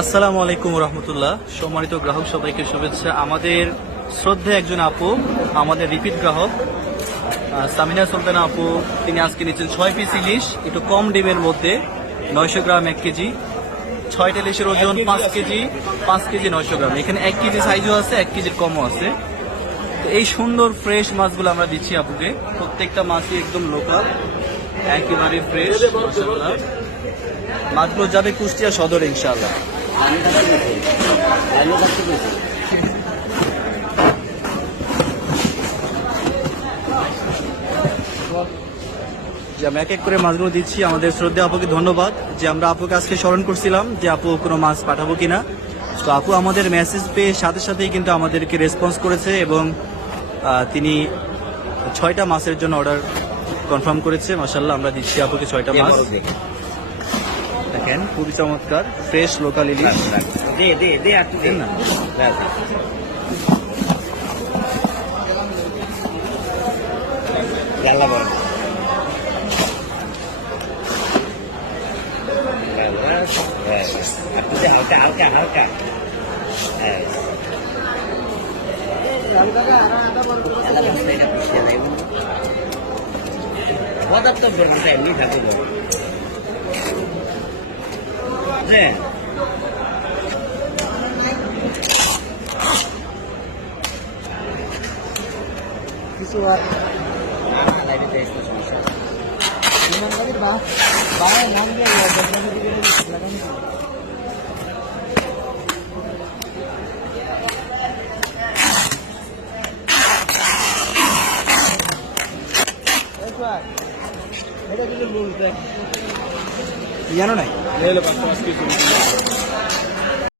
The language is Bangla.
আসসালামু আলাইকুম রহমতুল্লাহ। সম্মানিত গ্রাহক সবাইকে শুভেচ্ছা। আমাদের শ্রদ্ধে একজন আপু, আমাদের রিপিট গ্রাহক সামিনা সুলতানা আপু, তিনি আজকে নিচ্ছেন 6 পিস ইলিশ, একটু কম ডিমের মধ্যে 900 গ্রাম 1 কেজি। 6টা ইলিশের ওজন 5 কেজি, 5 কেজি 900 গ্রাম। এখানে 1 কেজি সাইজও আছে, 1 কেজির কমও আছে। তো এই সুন্দর ফ্রেশ মাছগুলো আমরা দিচ্ছি আপুকে। প্রত্যেকটা মাছই একদম লোকাল, একেবারে ফ্রেশ। মাছগুলো যাবে কুষ্টিয়া সদরে ইনশাআল্লাহ। যে আমি এক এক করে মাছগুলো দিচ্ছি। আমাদের শ্রদ্ধা আপুকে ধন্যবাদ যে আমরা আপুকে আজকে স্মরণ করছিলাম যে আপু কোনো মাছ পাঠাবো কিনা। তো আপু আমাদের মেসেজ পেয়ে সাথে সাথেই কিন্তু আমাদেরকে রেসপন্স করেছে এবং তিনি 6টা মাছের জন্য অর্ডার কনফার্ম করেছে। মাশাআল্লাহ, আমরা দিচ্ছি আপুকে 6টা মাছ। দেখেন খুবই চমৎকার ফ্রেশ লোকাল ইলিশ। না হালকা হালকা হালকা পদার্থ এমনি থাকবে কিছু আর সমস্যা নাম দিয়ে জানো নাই